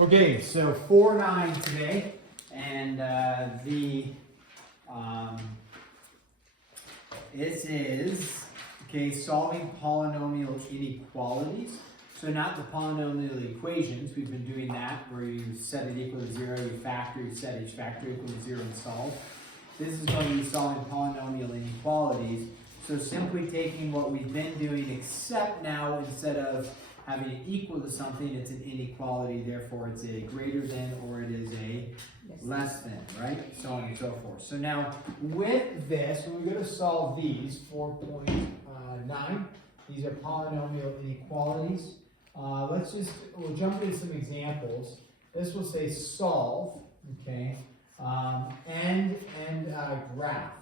Okay, so 4-9 today, and this is solving polynomial inequalities. So not the polynomial equations. We've been doing that where you set it equal to 0, you factor, you set each factor equal to 0 and solve. This is going to be solving polynomial inequalities. So simply taking what we've been doing, except now instead of having it equal to something, it's an inequality, therefore it's a greater than or it is a less than, right? So on and so forth. So now with this, when we go to solve these, 4.9, these are polynomial inequalities. We'll jump into some examples. This will say solve, okay, and graph.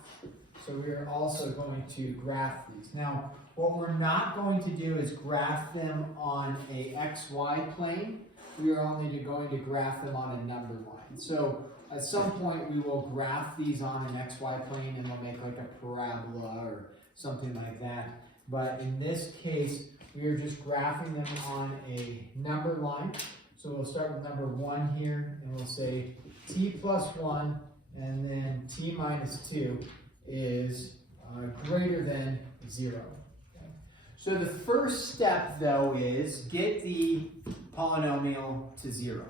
So we are also going to graph these. Now, what we're not going to do is graph them on a XY plane. We are only going to graph them on a number line. So at some point we will graph these on an XY plane and we'll make like a parabola or something like that. But in this case, we are just graphing them on a number line. So we'll start with number 1 here and we'll say t plus 1 and then t minus 2 is greater than 0. Okay. So the first step, though, is get the polynomial to 0.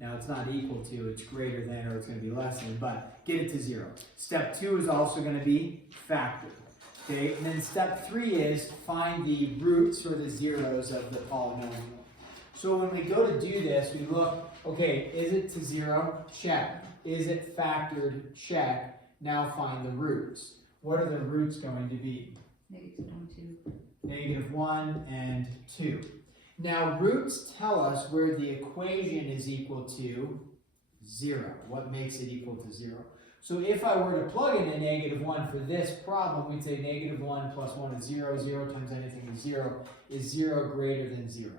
Now, it's not equal to, it's greater than, or it's going to be less than, but get it to 0. Step 2 is also going to be factor. Okay, and then step 3 is find the roots or the zeros of the polynomial. So when we go to do this, we look, okay, is it to 0? Check. Is it factored? Check. Now find the roots. What are the roots going to be? Negative 1 and 2. Now roots tell us where the equation is equal to 0. What makes it equal to 0? So if I were to plug in a negative 1 for this problem, we'd say negative 1 plus 1 is 0. 0 times anything is 0. Is 0 greater than 0?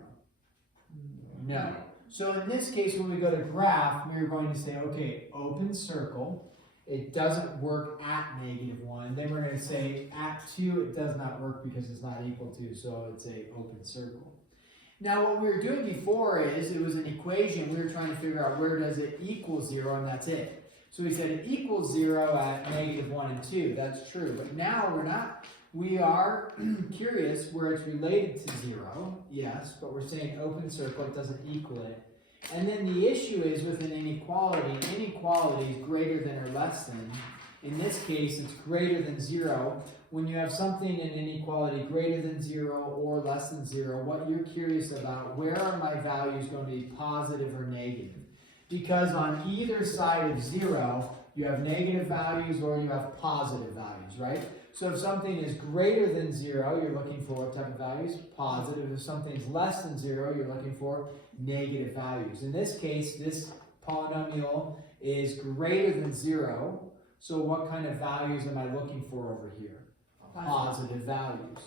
No. So in this case, when we go to graph, we're going to say, okay, open circle. It doesn't work at negative 1. Then we're going to say at 2, it does not work because it's not equal to, so it's a open circle. Now what we were doing before is, it was an equation. We were trying to figure out where does it equal 0, and that's it. So we said it equals 0 at negative 1 and 2. That's true. But now we're not. We are curious where it's related to 0. Yes, but we're saying open circle, it doesn't equal it. And then the issue is with an inequality is greater than or less than. In this case, it's greater than 0. When you have something in inequality greater than 0 or less than 0, what you're curious about, where are my values going to be positive or negative? Because on either side of 0, you have negative values or you have positive values, right? So if something is greater than 0, you're looking for what type of values? Positive. If something's less than 0, you're looking for negative values. In this case, this polynomial is greater than 0. So what kind of values am I looking for over here? Positive values.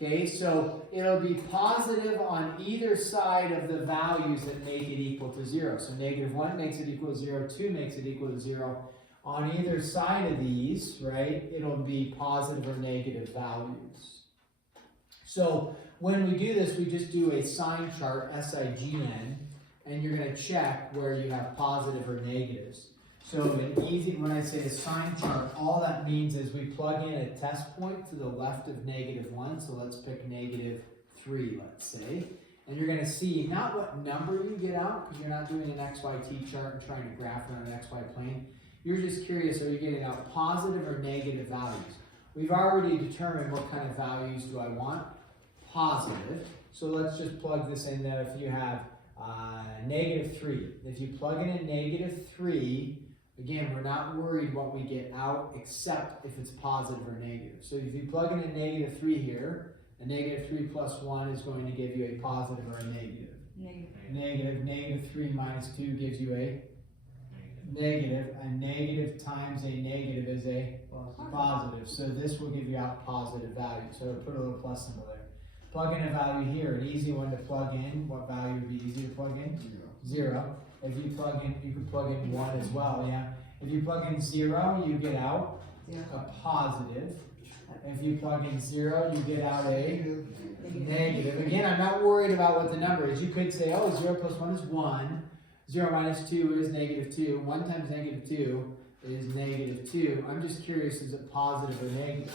Okay, so it'll be positive on either side of the values that make it equal to 0. So negative 1 makes it equal to 0, 2 makes it equal to 0. On either side of these, right, it'll be positive or negative values. So when we do this, we just do a sign chart, SIGN, and you're going to check where you have positive or negatives. So when I say a sign chart, all that means is we plug in a test point to the left of negative 1. So let's pick negative 3, let's say. And you're going to see not what number you get out, because you're not doing an XYT chart and trying to graph it on an XY plane. You're just curious, are you getting out positive or negative values? We've already determined what kind of values do I want. Positive. So let's just plug this in there. If you have negative 3, if you plug in a negative 3, again, we're not worried what we get out except if it's positive or negative. So if you plug in a negative 3 here, a negative 3 plus 1 is going to give you a positive or a negative. Negative 3 minus 2 gives you a negative. A negative times a negative is a positive. So this will give you out positive value. So put a little plus symbol there. Plug in a value here. An easy one to plug in. What value would be easy to plug in? 0. If you plug in, you can plug in 1 as well, yeah. If you plug in 0, you get out a positive. If you plug in 0, you get out a negative. Again, I'm not worried about what the number is. You could say, oh, 0 plus 1 is 1. 0 minus 2 is negative 2. 1 times negative 2 is negative 2. I'm just curious, is it positive or negative?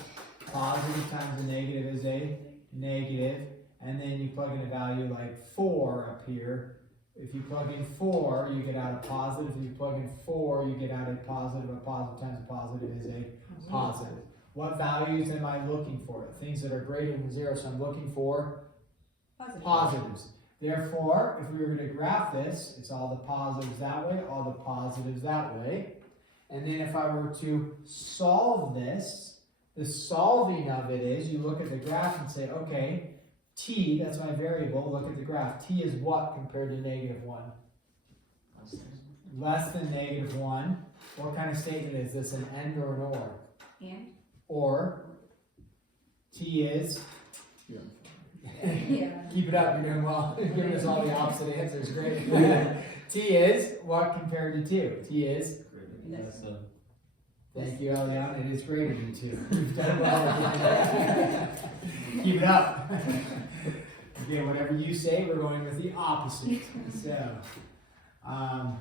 Positive times a negative is a negative. And then you plug in a value like 4 up here. If you plug in 4, you get out a positive. If you plug in 4, you get out a positive. A positive times a positive is a positive. What values am I looking for? Things that are greater than 0, so I'm looking for positives. Therefore, if we were going to graph this, it's all the positives that way, all the positives that way. And then if I were to solve this, the solving of it is you look at the graph and say, okay, t, that's my variable, look at the graph. T is what compared to negative 1? Less than negative 1. What kind of statement is this, an and or an or? And? Or t is? Yeah. Keep it up, you're doing well. Giving us all the opposite answers, great. T is what compared to 2? T is? Thank you, Eliana. It is greater than 2. You've done well. Keep it up. Again, whatever you say, we're going with the opposite. So, I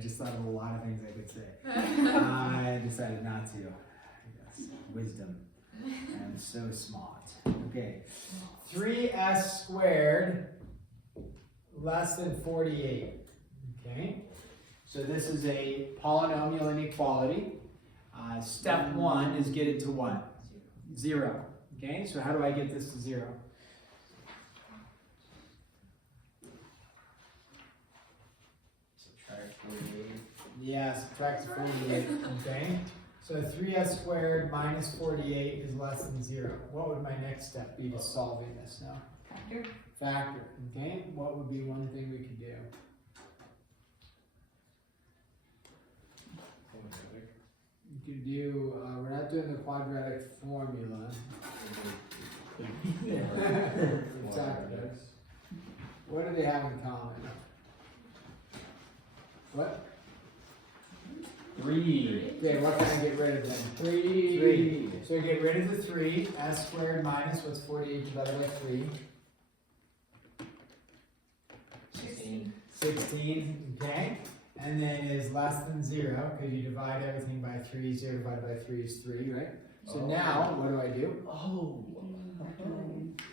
just thought of a lot of things I could say. I decided not to. Yes, wisdom. I'm so smart. Okay. 3s squared less than 48. Okay. So this is a polynomial inequality. Step 1 is get it to what? 0. Okay, so how do I get this to 0? Subtract 48. Yeah, subtract 48. Okay, so 3s squared minus 48 is less than 0. What would my next step be to solving this now? Factor. Factor. Okay, what would be one thing we could do? You could do, we're not doing the quadratic formula. Exactly. What do they have in common? What? 3. Okay, what can I get rid of then? 3. So get rid of the 3. S squared minus what's 48 divided by 3? 16. 16, okay. And then is less than 0, because you divide everything by 3. 0 divided by 3 is 3, right? So now, what do I do? Oh.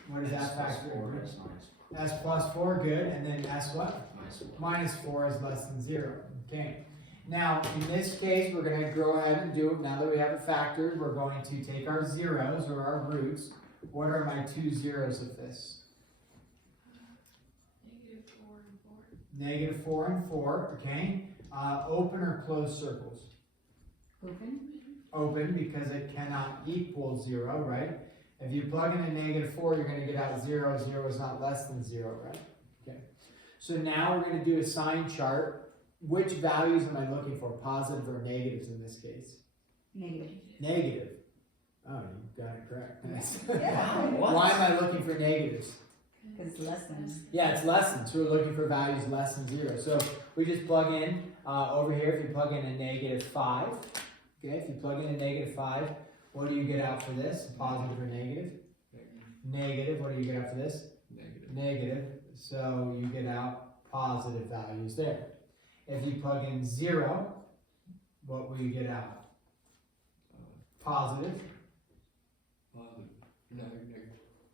What does that factor in? S S plus 4, good. And then S what? minus 4. Minus 4 is less than 0. Okay. Now, in this case, we're going to go ahead and do it. Now that we have it factored, we're going to take our zeros, or our roots. What are my 2 zeros of this? Negative 4 and 4. Negative 4 and 4, okay. Open or close circles? Open. Open, because it cannot equal 0, right? If you plug in a negative 4, you're going to get out 0. 0 is not less than 0, right? Okay. So now we're going to do a sign chart. Which values am I looking for? Positive or negatives in this case? Negative. Negative. Oh, you got it correct. Nice. Yeah. Why am I looking for negatives? Because it's less than. Yeah, it's less than. So we're looking for values less than 0. So we just plug in over here. If you plug in a negative 5, okay. If you plug in a negative 5, what do you get out for this? Positive or negative? Negative. What do you get out for this? Negative. Negative. So you get out positive values there. If you plug in 0, what will you get out? Positive.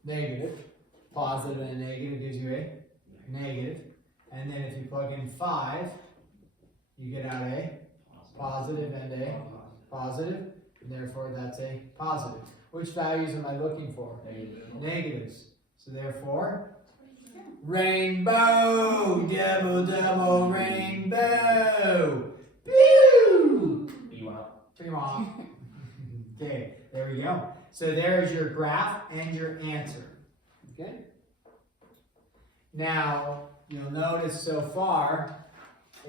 Negative. Positive and a negative gives you a negative. And then if you plug in 5, you get out a positive and a positive. And therefore that's a positive. Which values am I looking for? Negatives. So therefore, rainbow, double, double, rainbow. Pew! Okay, there we go. So there's your graph and your answer. Okay? Now, you'll notice so far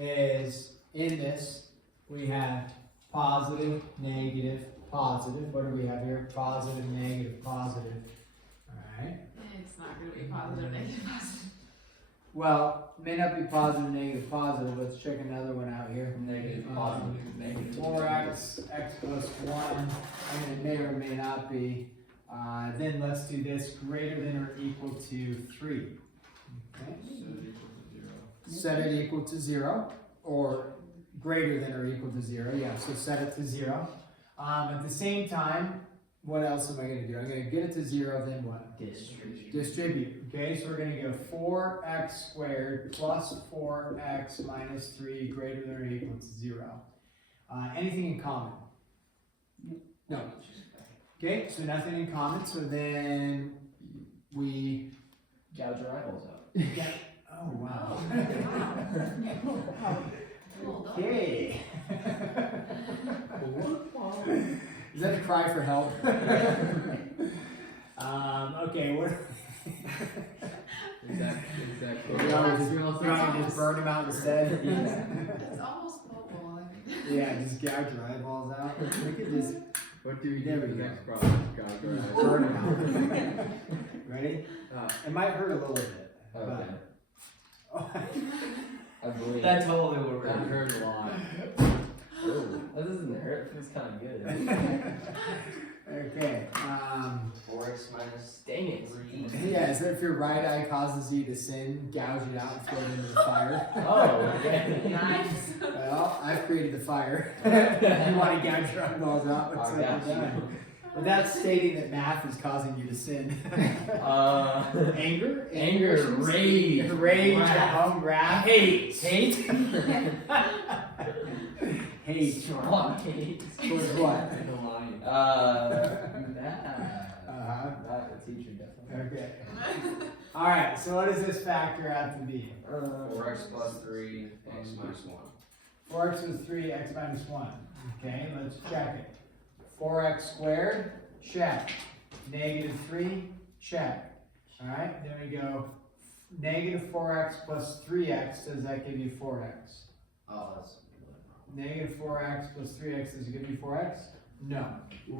is in this, we have positive, negative, positive. What do we have here? Positive, negative, positive. All right. It's not going to be positive, negative, positive. Well, it may not be positive, negative, positive. Let's check another one out here. Negative, positive, negative. 4x, x plus 1, and it may or may not be. Then let's do this, greater than or equal to 3. Okay? So it's equal to 0. set it equal to 0, or greater than or equal to 0, yeah, so set it to 0. At the same time, what else am I going to do? I'm going to get it to 0, then what? Distribute. Okay, so we're going to go 4x squared plus 4x minus 3 greater than or equal to 0. Anything in common? No. Okay, so nothing in common, so then we... Gouge your eyeballs out. Yeah. Oh, wow. Okay. Is that a cry for help? Okay, what? Exactly. We just burn them out instead. It's almost mobile, I think. Yeah, just gouge your eyeballs out. We could just What do we do There for we the go. next problem? Gouge our eyes. burn them out. Ready? It might hurt a little bit. Okay. But... I believe. That totally would That work. hurt a lot. Oh, that doesn't hurt. It feels kind of good. Okay. 4x minus. Dang it. 3. Yeah, so if your right eye causes you to sin, gouge it out and throw it into the fire. Oh, okay. Nice. Well, I've created the fire. You want to gouge your eyeballs out? What's I got up? you. Without stating that math is causing you to sin. Anger? Anger, rage, Rage, wrath, wrath. hate. Hate? Hate. Strong hate. Towards what? The line. That the teacher definitely. Okay. Alright, so what does this factor have to be? 4x plus 3, x minus 1. 4x was 3, x minus 1. Okay, let's check it. 4x squared, check. Negative 3, check. Alright, then we go negative 4x plus 3x, does that give you 4x? Oh, that's Negative 4x plus 3x, does it give you 4x? No.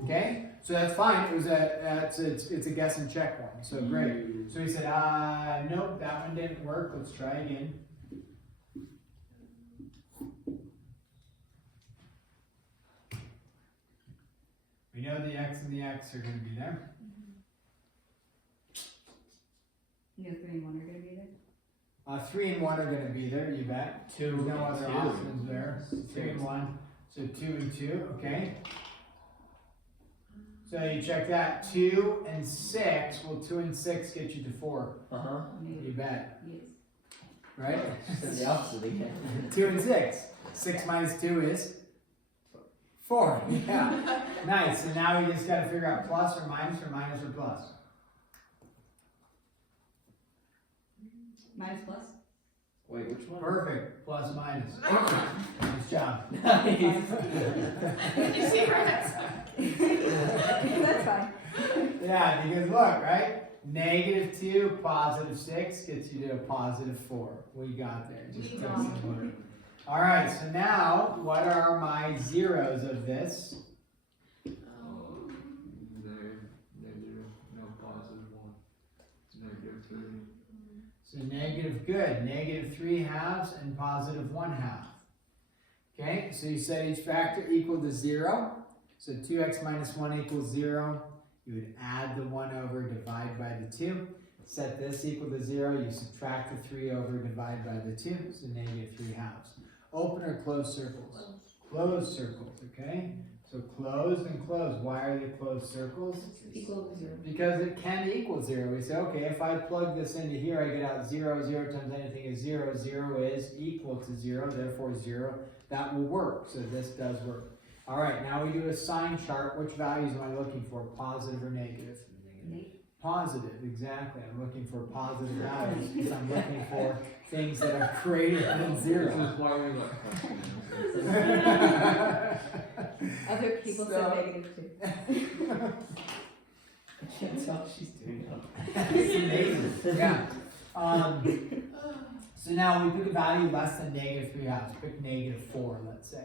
Okay, so that's fine. It was it's a guess and check one, so great. So he said, nope, that one didn't work. Let's try again. We know the x and the x are going to be there. You know 3 and 1 are gonna be there? 3 and 1 are going to be there, you bet. Two There's no and other two. options there. 3 and 1, so 2 and 2, okay. So you check that, 2 and 6, well 2 and 6 get you to 4, Uh-huh. you Negative. bet, Yes. right? Said the opposite again. 2 and 6, 6 minus 2 is 4, yeah, nice, so now we just gotta figure out plus or minus or plus. Minus plus? Wait, which one? Perfect, plus minus, nice job. Nice. Did you see her answer? That's fine. Yeah, because look, right? Negative 2, positive 6 gets you to a positive 4. We got there. Just We quick got it. simple. All right, so now what are my zeros of this? Oh. Negative, no positive 1. It's negative 3. So negative, good. Negative 3 halves and positive 1 half. Okay, so you set each factor equal to 0. So 2x minus 1 equals 0. You would add the 1 over, divide by the 2. Set this equal to 0. You subtract the 3 over, divide by the 2. So negative 3 halves. Open or closed circles? Closed circles, okay? So closed and closed. Why are they closed circles? Equal to 0. Because it can equal 0. We say, okay, if I plug this into here, I get out 0. 0 times anything is 0. 0 is equal to 0, therefore 0. That will work. So this does work. All right, now we do a sign chart. Which values am I looking for? Positive or negative? Negative. Positive, exactly. I'm looking for positive values because I'm looking for things that are greater than 0. That's why we look. Other people So- said negative too. I can't tell what she's doing now. It's amazing. Yeah. So now we pick a value less than negative 3 halves. Pick negative 4, let's say.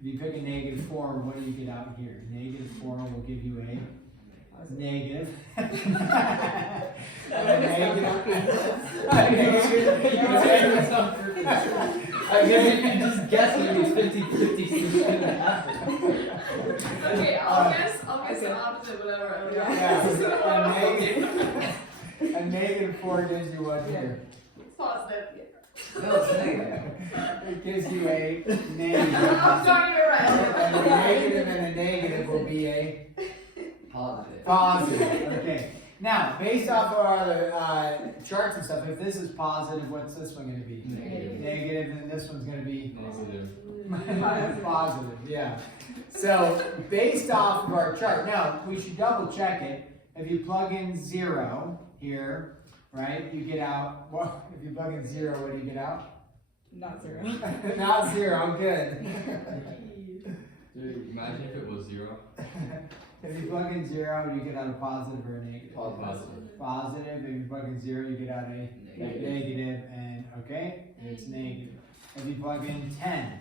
If you pick a negative 4, what do you get out here? Negative 4 will give you a negative. I mean, you just guess when it's 50-50, so it's gonna happen. Okay, I'll guess the opposite, whatever. Yeah. A negative 4 gives you what here? It's positive. No, it's negative. It gives you a negative. I'm sorry, you're right. And a negative and a negative will be a Positive. positive. Okay. Now, based off of our other charts and stuff, if this is positive, what's this one going to be? Negative. Negative, and this one's going to be Negative. positive. Yeah. So, based off of our chart, now we should double check it. If you plug in 0 here, right, you get out. Well, if you plug in 0, what do you get out? Not 0. Not 0. Good. Dude, imagine if it was 0. If you plug in 0, you get out a positive or a negative. Positive. Positive. If you plug in 0, you get out a Negative. negative, and okay, it's negative. If you plug in 10,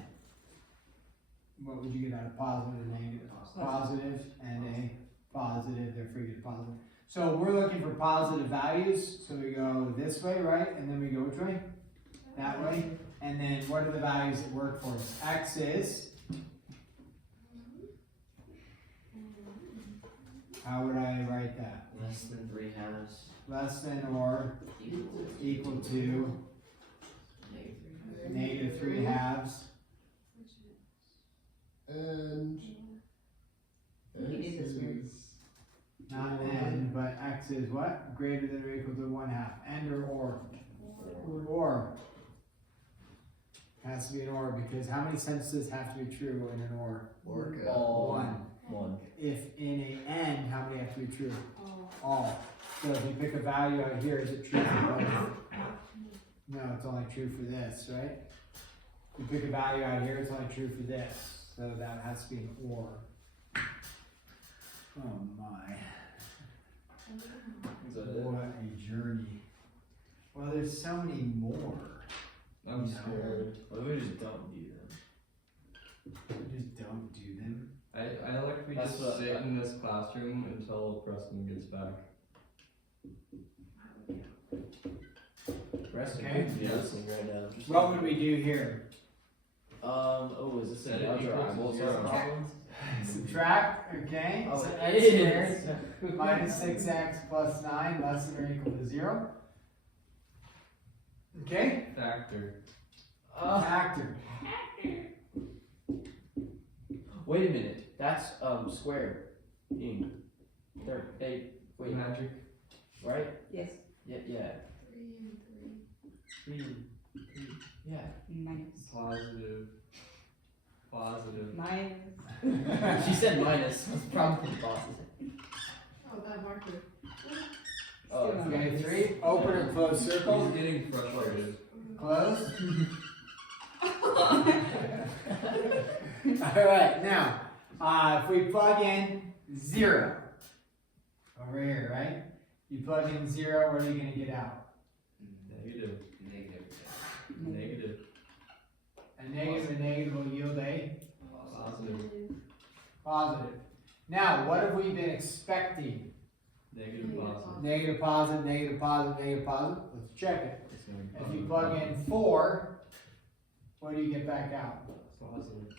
what would you get out of positive and negative? Positive and a positive. They're freaking positive. So we're looking for positive values. So we go this way, right? And then we go which way? That way. And then what are the values that work for us? X is. How would I write that? Less than 3 halves. Less than or equal to negative 3 halves. And You did this weird. Not n, but x is what? Greater than or equal to 1/2. And or. Or. Has to be an or because how many sentences have to be true in an or? All. One. If in a n, how many have to be true? All. So if you pick a value out here, is it true for both? No, it's only true for this, right? If you pick a value out here, it's only true for this. So that has to be an or. Oh my. is that it? What a journey. Well, there's so many more. I'm No. scared. What if we just don't do them? We just don't do them. I like we That's just what sit I- in this classroom until Preston gets back. Preston Okay. could be Yeah. listening right now. Just What would we do here? Oh, is this Set an it algebra equal to equals zero. problem? Subtract, okay? Oh, So it x is. squared minus 6x plus 9 less than or equal to 0. Okay? Factor. Factor. Wait a minute. That's squared. In. Wait. Magic. Right? Yes. Yeah. 3. Yeah. Minus. Positive. Positive. Minus. She said minus. That's probably the boss's. Oh, bad marker. Oh, Still Okay, 3. Open or close He's circle. getting frustrated. Close. Alright, now, if we plug in 0 over here, right? You plug in 0, what are you going to get out? Negative. Negative. A negative and negative will yield a Positive. positive. Now, what have we been expecting? Negative. Positive. Negative, positive, negative, positive, negative, positive. Let's check it. It's gonna be If you positive. plug in 4, what do you get back out? Positive.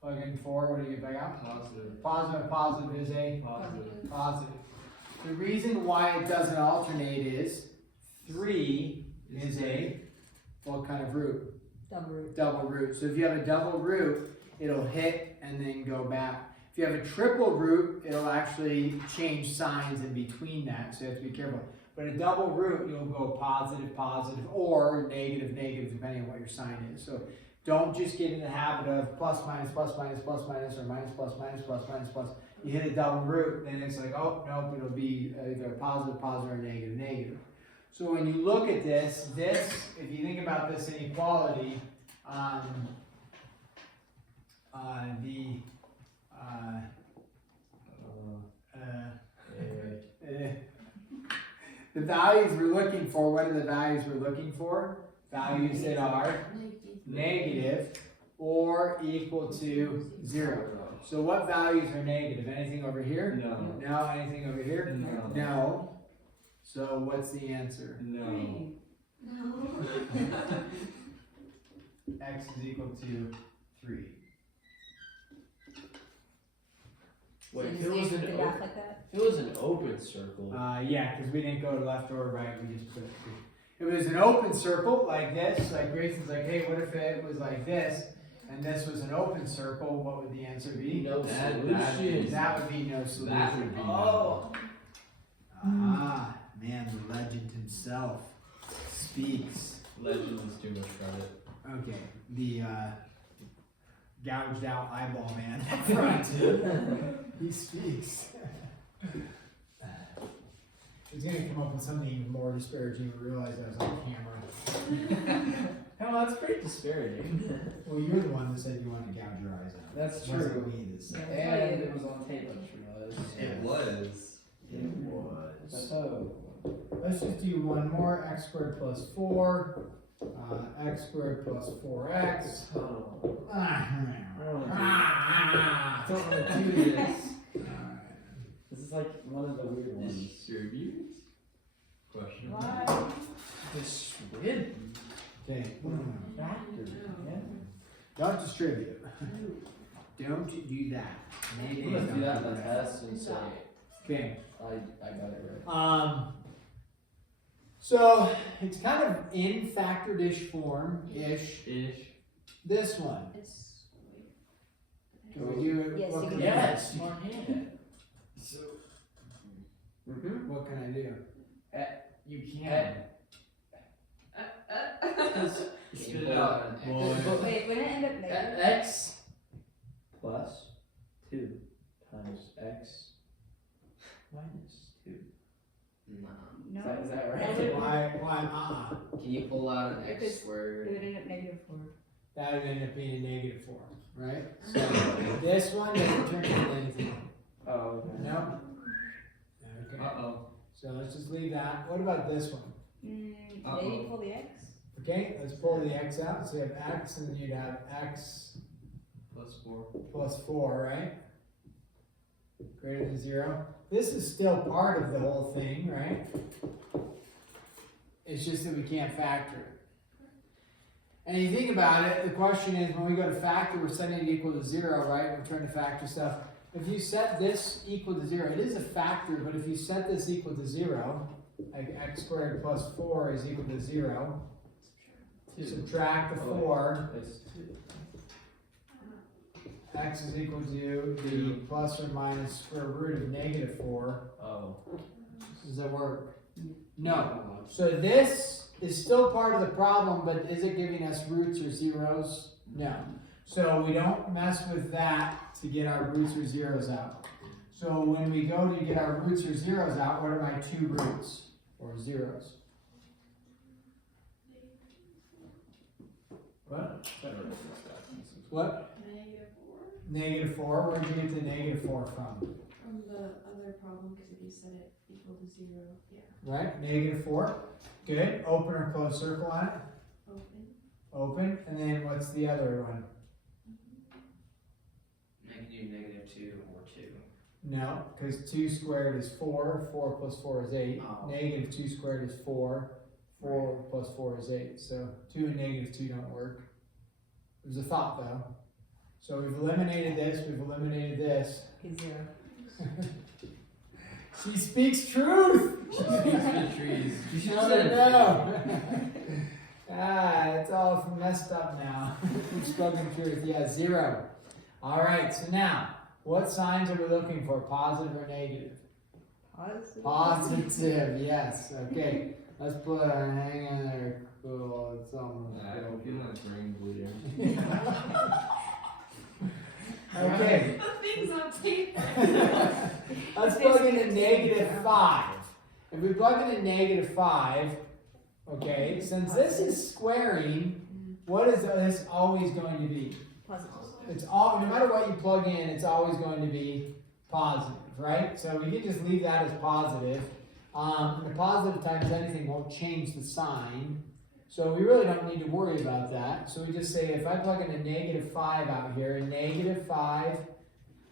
Plug in 4, what do you get back out? Positive. Positive, positive is a Positive. positive. The reason why it doesn't alternate is 3 is a, what kind of root? Double root. Double root. So if you have a double root, it'll hit and then go back. If you have a triple root, it'll actually change signs in between that, so you have to be careful. But a double root, you'll go positive, positive, or negative, negative, depending on what your sign is. So don't just get in the habit of plus, minus, plus, minus, plus, minus, or minus, plus, minus, plus, minus, plus. You hit a double root, then it's like, oh, nope, it'll be either positive, positive, or negative, negative. So when you look at this, if you think about this inequality, the values we're looking for, what are the values we're looking for? Values that are negative or equal to 0. So what values are negative? Anything over here? No. No. Anything over here? No. No. So what's the answer? No. X is equal to 3. Wait, if So it you was say an the open, graph like that? if it was an open circle. Yeah, because we didn't go left or right, we just put it. it was an open circle like this, like Grayson's like, hey, what if it was like this, and this was an open circle, what would the answer be? No That- solution. That would be no solution. That would be Oh. Ah, man, the legend himself speaks. Legend is too much credit. Okay, the gouged out eyeball man up front. He speaks. He's gonna come up with something even more disparaging. We realize that was on camera. No, that's pretty disparaging. Well, you're the one that said you wanted to gouge your eyes out. That's It wasn't true. me that said And it was on tape, I just realized. It was. it was. Oh. Let's just do one more. X squared plus 4. X squared plus 4x. Oh. Ah, I don't want to do this. This is like one of the weird ones. Distribute? Question mark. Why? Distribute? Okay. Factor, yeah. Don't distribute. Don't do that. Maybe Let's do that in the test and say, Okay. I got it right. So it's kind of in factored-ish form-ish. Ish. This one. It's, Can we do it? Yes, What you can can. I do? Yes, you can. So Mm-hmm. what can I do? You can. Spit it out. Boy. Wait, wouldn't it end up negative? X plus 2 times x minus 2. No. Is that right? Why? Can you pull out an Because x squared? It would end up negative 4. That would end up being a negative form, right? So this one doesn't turn into anything. Oh, okay. No? Okay. Uh-oh. So let's just leave that. What about this one? Uh-oh. Maybe pull the x? Okay, let's pull the x out. So you have x and then you'd have x Plus 4. plus 4, right? Greater than 0. This is still part of the whole thing, right? It's just that we can't factor it. And you think about it, the question is when we go to factor, we're setting it equal to 0, right? We're trying to factor stuff. If you set this equal to 0, it is a factor, but if you set this equal to 0, like x squared plus 4 is equal to 0, subtract the 4, It's 2. x is equal to the plus or minus square root of negative 4. Oh. Does that work? No. So this is still part of the problem, but is it giving us roots or zeros? No. So we don't mess with that to get our roots or zeros out. So when we go to get our roots or zeros out, what are my 2 roots or zeros? What? What? negative 4 -4. Where did you get the -4 from? from the other problem, because if you set it equal to 0, yeah, Right? -4. Good. Open or close circle on it? open. Open. And then what's the other one? I can do -2 or 2. No, because 2 squared is 4. 4 plus 4 is 8. Oh. -2 squared is 4. 4 plus 4 is 8. So 2 and -2 don't work. It was a thought though. So we've eliminated this. We've eliminated this. Okay, 0. She speaks truth. She speaks the trees. You should have know. It's all messed up now. We've spoken truth. Yeah, 0. All right. So now, what signs are we looking for? Positive or negative? Positive. Positive. Yes. Okay. Let's put a hang in there. Cool. It's almost. I'm feeling like brain bleeding. Okay. The things on tape. Let's plug in a -5. If we plug in a -5, okay, since this is squaring, what is this always going to be? Positive. It's all, no matter what you plug in, it's always going to be positive, right? So we can just leave that as positive. The positive times anything won't change the sign. So we really don't need to worry about that. So we just say if I plug in a -5 out here, a -5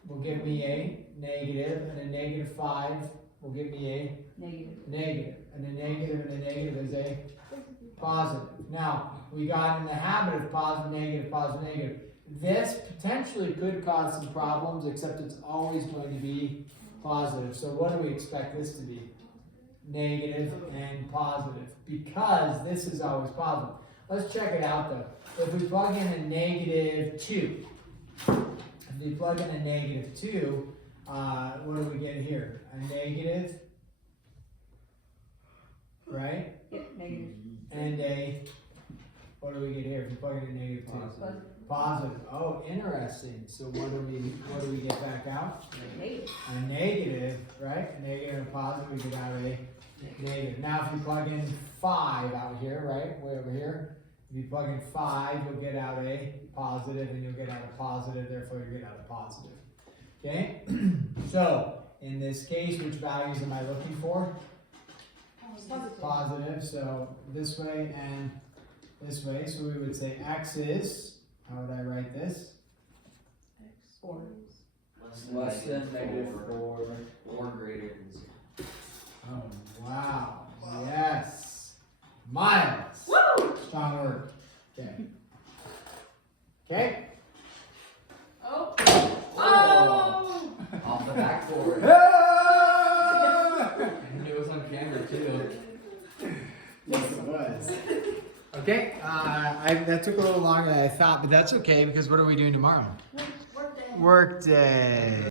will give me a negative, and a -5 will give me a Negative. negative, and a negative and a negative is a positive. Now, we got in the habit of positive, negative. This potentially could cause some problems, except it's always going to be positive. So what do we expect this to be? negative, and positive, because this is always positive. Let's check it out though. If we plug in a negative 2, what do we get here? A negative, right? Yep, negative. And what do we get here if we plug in a negative 2? Positive. Positive. Oh, interesting. So what do we get back out? Negative. A negative, right? A negative and a positive, we get out a negative. Now if you plug in 5 out here, right? Way over here. If you plug in 5, you'll get out a positive, and you'll get out a positive, therefore you'll get out a positive. Okay? So, in this case, which values am I looking for? Positive, so this way and this way. So we would say x is, how would I write this? 4. Less than negative 4. Or greater than 0. Oh, wow. Yes. Miles. Woo! Strong word. Okay. Okay. Oh. Oh. Off the backboard. Ah! And it was on camera too. Yes, it was. Okay, that took a little longer than I thought, but that's okay because what are we doing tomorrow? Work day. Work day.